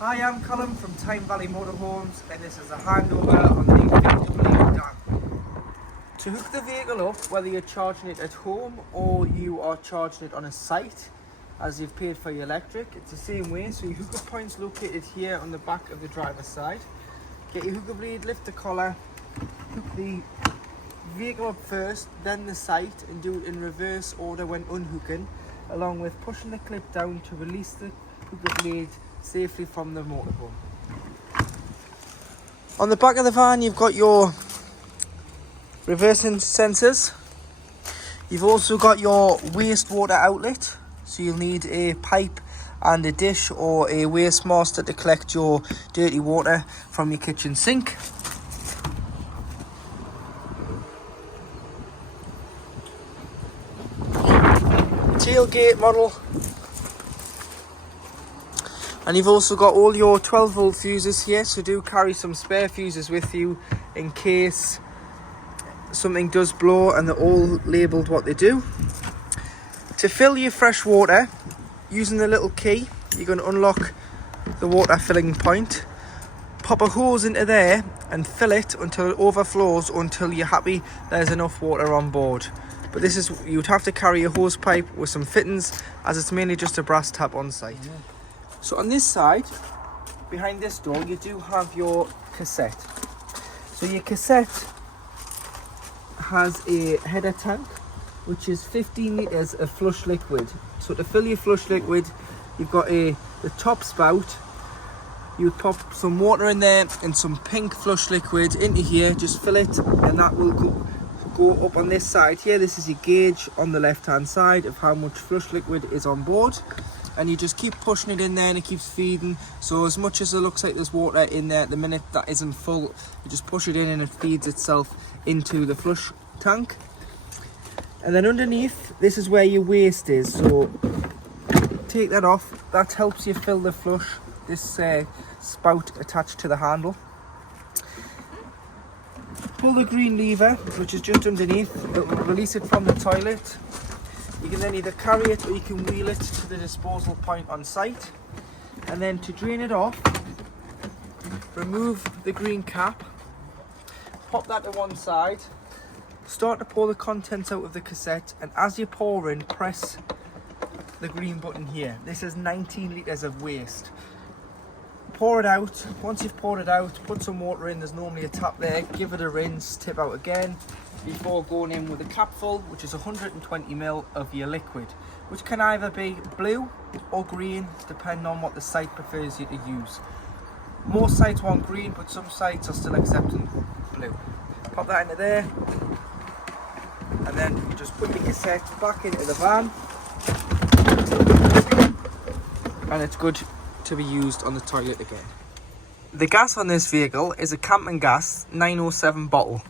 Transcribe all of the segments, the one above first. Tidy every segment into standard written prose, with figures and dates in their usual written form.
Hi, I'm Callum from Tyne Valley Motorhomes, and this is a handover on the BMW Danbury. To hook the vehicle up, whether you're charging it at home or you are charging it on a site, as you've paid for your electric, it's the same way. So your hookup point's located here on the back of the driver's side. Get your hookup lead, lift the collar, hook the vehicle up first, then the site, and do it in reverse order when unhooking, along with pushing the clip down to release the hookup lead safely from the motorhome. On the back of the van, you've got your reversing sensors. You've also got your wastewater outlet, so you'll need a pipe and a dish or a waste master to collect your dirty water from your kitchen sink. Tailgate model. And you've also got all your 12 volt fuses here, so do carry some spare fuses with you in case something does blow, and they're all labelled what they do. To fill your fresh water, using the little key, you're going to unlock the water filling point, pop a hose into there and fill it until it overflows, until you're happy there's enough water on board. But this is, you'd have to carry a hose pipe with some fittings, as it's mainly just a brass tap on site. So on this side, behind this door, you do have your cassette. So your cassette has a header tank, which is 15 litres of flush liquid. So to fill your flush liquid, you've got the top spout. You pop some water in there and some pink flush liquid into here, just fill it, and that will go up on this side here. This is your gauge on the left hand side of how much flush liquid is on board. And you just keep pushing it in there and it keeps feeding. So as much as it looks like there's water in there, the minute that isn't full, you just push it in and it feeds itself into the flush tank. And then underneath, this is where your waste is. So take that off. That helps you fill the flush. This spout attached to the handle. Pull the green lever, which is just underneath. It will release it from the toilet. You can then either carry it or you can wheel it to the disposal point on site. And then to drain it off, remove the green cap, pop that to one side, start to pour the contents out of the cassette, and as you pour in, press the green button here. This is 19 litres of waste. Pour it out. Once you've poured it out, put some water in. There's normally a tap there. Give it a rinse, tip out again, before going in with a cap full, which is 120 ml of your liquid, which can either be blue or green, depending on what the site prefers you to use. Most sites want green, but some sites are still accepting blue. Pop that into there, and then you just put your cassette back into the van, and it's good to be used on the toilet again. The gas on this vehicle is a Campervan gas 907 bottle.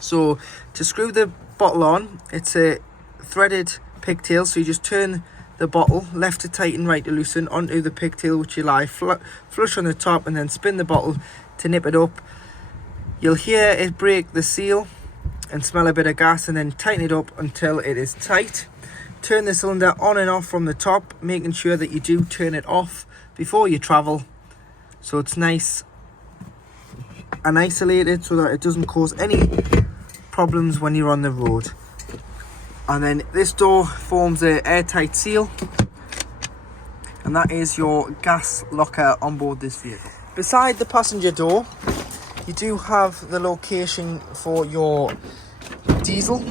So to screw the bottle on, it's a threaded pigtail, so you just turn the bottle left to tighten, right to loosen, onto the pigtail, which you lie flush on the top, and then spin the bottle to nip it up. You'll hear it break the seal and smell a bit of gas, and then tighten it up until it is tight. Turn the cylinder on and off from the top, making sure that you do turn it off before you travel, so it's nice and isolated, so that it doesn't cause any problems when you're on the road. And then this door forms an airtight seal, and that is your gas locker on board this vehicle. Beside the passenger door, you do have the location for your diesel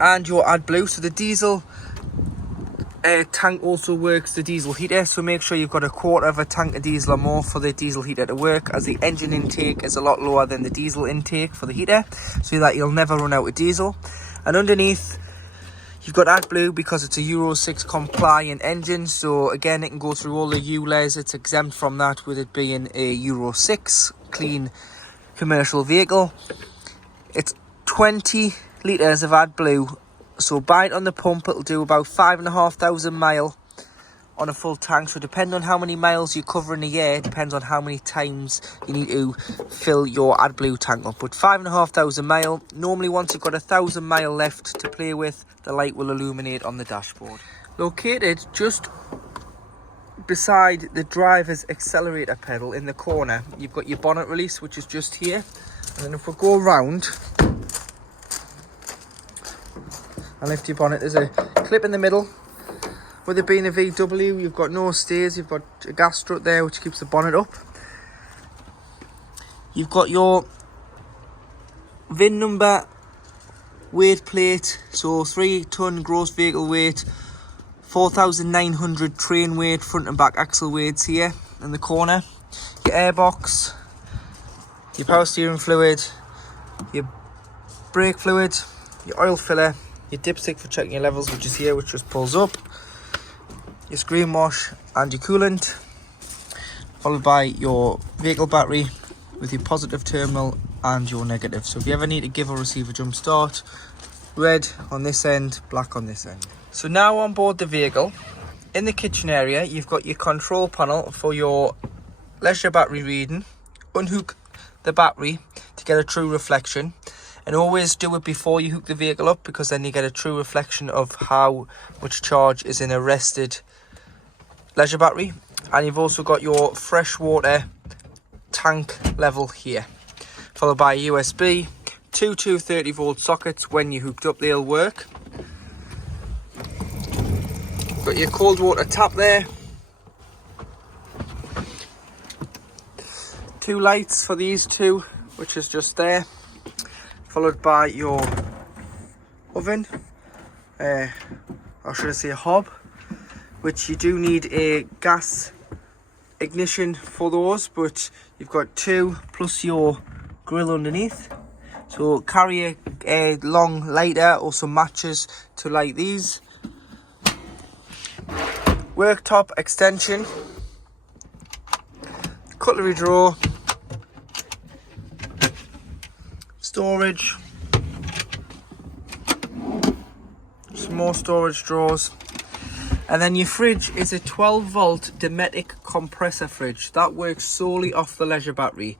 and your AdBlue. So the diesel tank also works the diesel heater, so make sure you've got a quarter of a tank of diesel or more for the diesel heater to work, as the engine intake is a lot lower than the diesel intake for the heater, so that you'll never run out of diesel. And underneath, you've got AdBlue because it's a Euro 6 compliant engine, so again, it can go through all the ULEZ. It's exempt from that, with it being a Euro 6 clean commercial vehicle. It's 20 litres of AdBlue. So buy it on the pump, it'll do about 5,500 miles on a full tank. So depending on how many miles you cover in a year, it depends on how many times you need to fill your AdBlue tank up. But 5,500 miles, normally once you've got 1,000 miles left to play with, the light will illuminate on the dashboard. Located just beside the driver's accelerator pedal in the corner, you've got your bonnet release, which is just here. And then if we go around and lift your bonnet, there's a clip in the middle. With it being a VW, you've got no stairs, you've got a gas strut there which keeps the bonnet up. You've got your VIN number, weight plate, so 3 ton gross vehicle weight, 4,900 train weight, front and back axle weights here in the corner. Your airbox, your power steering fluid, your brake fluid, your oil filler, your dipstick for checking your levels, which is here, which just pulls up, your screen wash and your coolant, followed by your vehicle battery with your positive terminal and your negative. So if you ever need to give or receive a jump start, red on this end, black on this end. So now on board the vehicle, in the kitchen area, you've got your control panel for your leisure battery reading. Unhook the battery to get a true reflection, and always do it before you hook the vehicle up, because then you get a true reflection of how much charge is in a rested leisure battery. And you've also got your freshwater tank level here, followed by a USB, two 230-volt sockets. When you hooked up, they'll work. Got your cold water tap there, 2 lights for these two, which is just there, followed by your oven, or should I say a hob, which you do need a gas ignition for those, but you've got 2 plus your grill underneath. So carry a long lighter or some matches to light these. Worktop extension, cutlery drawer, storage, some more storage drawers, and then your fridge is a 12-volt Dometic compressor fridge that works solely off the leisure battery.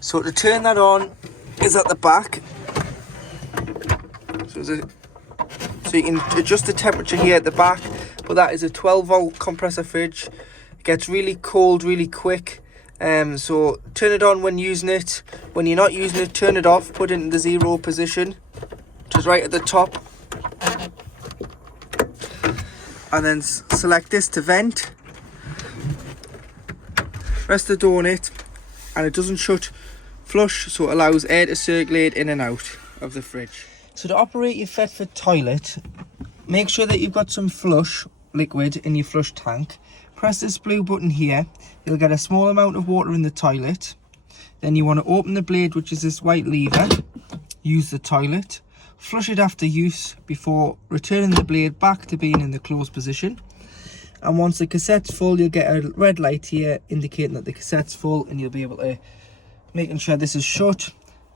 So to turn that on is at the back. So you can adjust the temperature here at the back, but that is a 12-volt compressor fridge. It gets really cold really quick, so turn it on when using it. When you're not using it, turn it off, put it in the 0 position, which is right at the top, and then select this to vent. Rest the door on it, and it doesn't shut flush, so it allows air to circulate in and out of the fridge. So to operate your Thetford toilet, make sure that you've got some flush liquid in your flush tank. Press this blue button here, you'll get a small amount of water in the toilet. Then you want to open the blade, which is this white lever, use the toilet, flush it after use before returning the blade back to being in the closed position. And once the cassette's full, you'll get a red light here indicating that the cassette's full, and you'll be able to, making sure this is shut,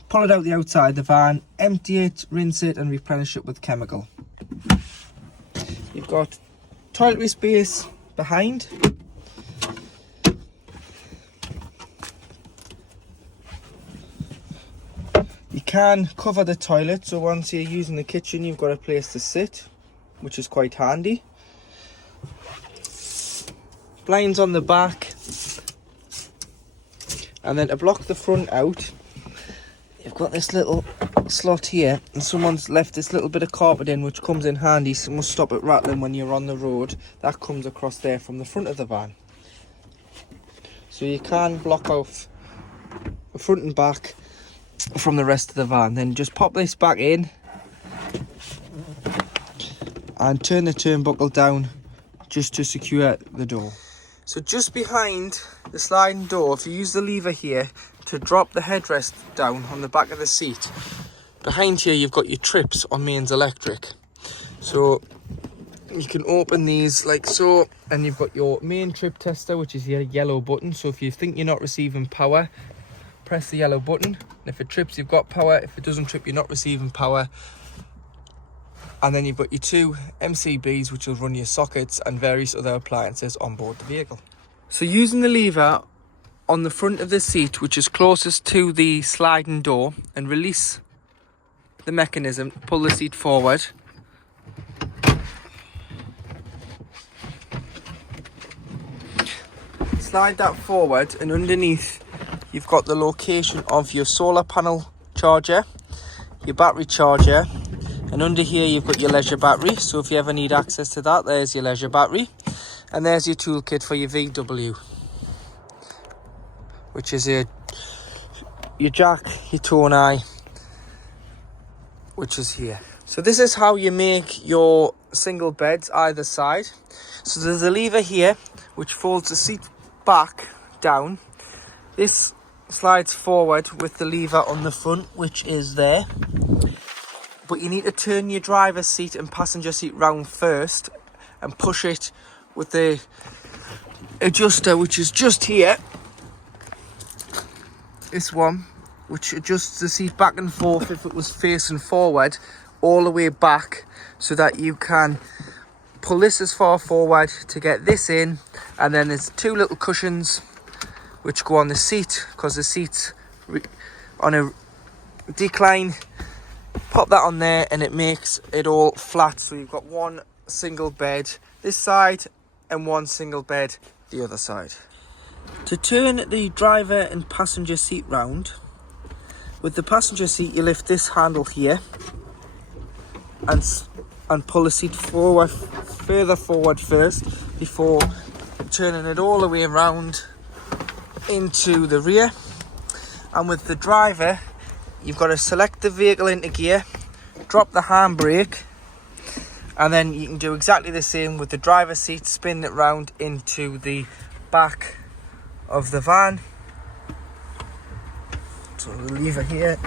pull it out the outside the van, empty it, rinse it and replenish it with chemical. You've got toiletry space behind. You can cover the toilet, so once you're using the kitchen, you've got a place to sit, which is quite handy. Blinds on the back, and then to block the front out, you've got this little slot here, and someone's left this little bit of carpet in, which comes in handy, so it must stop it rattling when you're on the road. That comes across there from the front of the van, so you can block off the front and back from the rest of the van. Then just pop this back in and turn the turnbuckle down just to secure the door. So just behind the sliding door, if you use the lever here to drop the headrest down on the back of the seat, behind here you've got your trips on mains electric. So you can open these like so, and you've got your main trip tester, which is your yellow button. So if you think you're not receiving power, press the yellow button. And if it trips, you've got power. If it doesn't trip, you're not receiving power. And then you've got your 2 MCBs, which will run your sockets and various other appliances on board the vehicle. So using the lever on the front of the seat, which is closest to the sliding door, and release the mechanism, pull the seat forward. Slide that forward, and underneath you've got the location of your solar panel charger, your battery charger, and under here you've got your leisure battery. So if you ever need access to that, there's your leisure battery. And there's your toolkit for your VW, which is your jack, your tone eye, which is here. So this is how you make your single beds either side. So there's a lever here which folds the seat back down. This slides forward with the lever on the front, which is there. But you need to turn your driver's seat and passenger seat round first and push it with the adjuster, which is just here. This one, which adjusts the seat back and forth if it was facing forward, all the way back, so that you can pull this as far forward to get this in. And then there's two little cushions which go on the seat, because the seat's on a decline. Pop that on there and it makes it all flat, so you've got one single bed this side and one single bed the other side. To turn the driver and passenger seat round, with the passenger seat you lift this handle here and pull the seat forward, further forward first, before turning it all the way around into the rear. And with the driver, you've got to select the vehicle into gear, drop the handbrake, and then you can do exactly the same with the driver's seat, spin it round into the back of the van. So the lever here,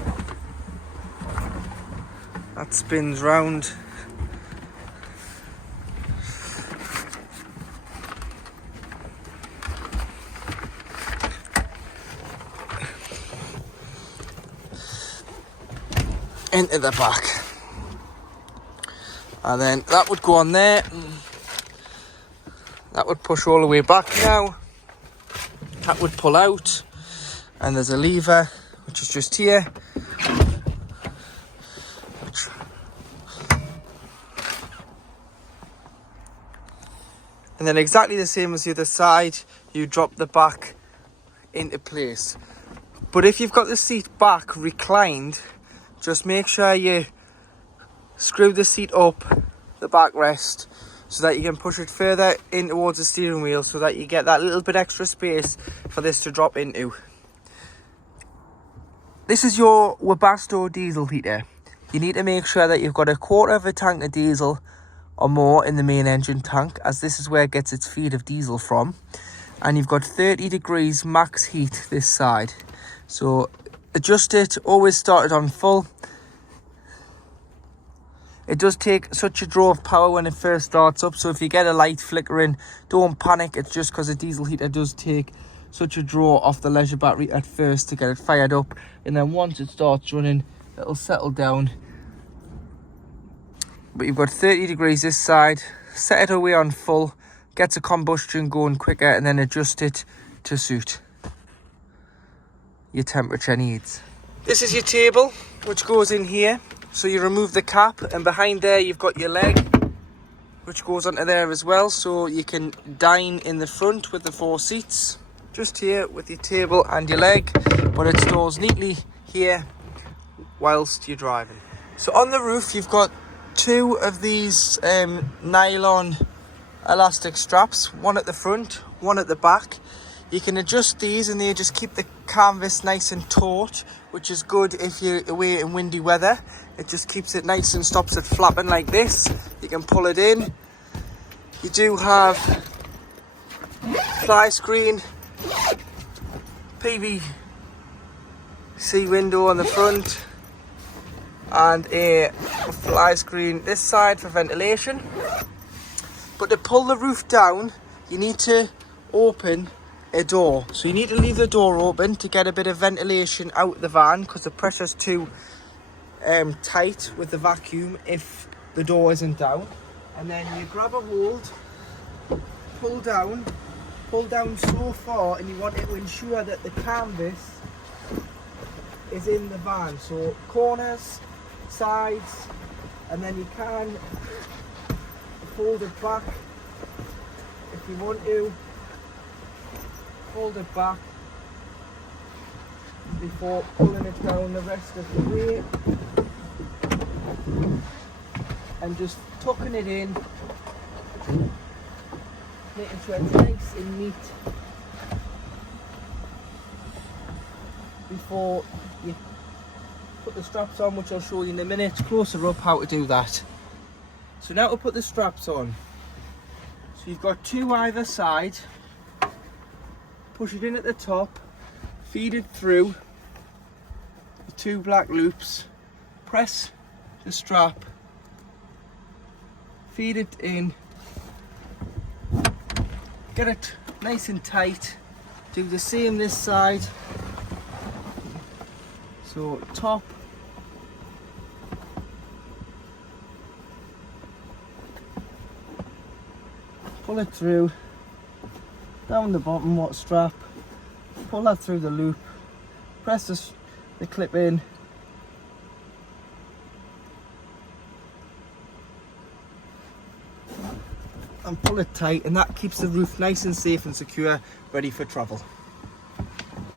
that spins round. Into the back, and then that would go on there. That would push all the way back now. That would pull out, and there's a lever which is just here, and then exactly the same as the other side, you drop the back into place. But if you've got the seat back reclined, just make sure you screw the seat up, the backrest, so that you can push it further in towards the steering wheel, so that you get that little bit extra space for this to drop into. This is your Webasto diesel heater. You need to make sure that you've got a quarter of a tank of diesel or more in the main engine tank, as this is where it gets its feed of diesel from. And you've got 30 degrees max heat this side. So adjust it, always start it on full. It does take such a draw of power when it first starts up, so if you get a light flickering, don't panic. It's just because a diesel heater does take such a draw off the leisure battery at first to get it fired up, and then once it starts running, it'll settle down. But you've got 30 degrees this side. Set it away on full, gets a combustion going quicker, and then adjust it to suit your temperature needs. This is your table, which goes in here. So you remove the cap, and behind there you've got your leg, which goes onto there as well, so you can dine in the front with the 4 seats. Just here with your table and your leg, but it stores neatly here whilst you're driving. So on the roof you've got 2 of these nylon elastic straps, one at the front, one at the back. You can adjust these and they just keep the canvas nice and taut, which is good if you're away in windy weather. It just keeps it nice and stops it flapping like this. You can pull it in. You do have fly screen, PVC window on the front, and a fly screen this side for ventilation. But to pull the roof down, you need to open a door. So you need to leave the door open to get a bit of ventilation out the van, because the pressure's too tight with the vacuum if the door isn't down. And then you grab a hold, pull down so far, and you want to ensure that the canvas is in the van. So corners, sides, and then you can fold it back if you want to. Fold it back before pulling it down the rest of the way and just tucking it in, making sure it's nice and neat before you put the straps on, which I'll show you in a minute closer up how to do that. So now to put the straps on, so you've got two either side, push it in at the top, feed it through the two black loops, press the strap, feed it in, get it nice and tight. Do the same this side. So top, pull it through, down the bottom what strap, pull that through the loop, press the clip in, and pull it tight, and that keeps the roof nice and safe and secure, ready for travel.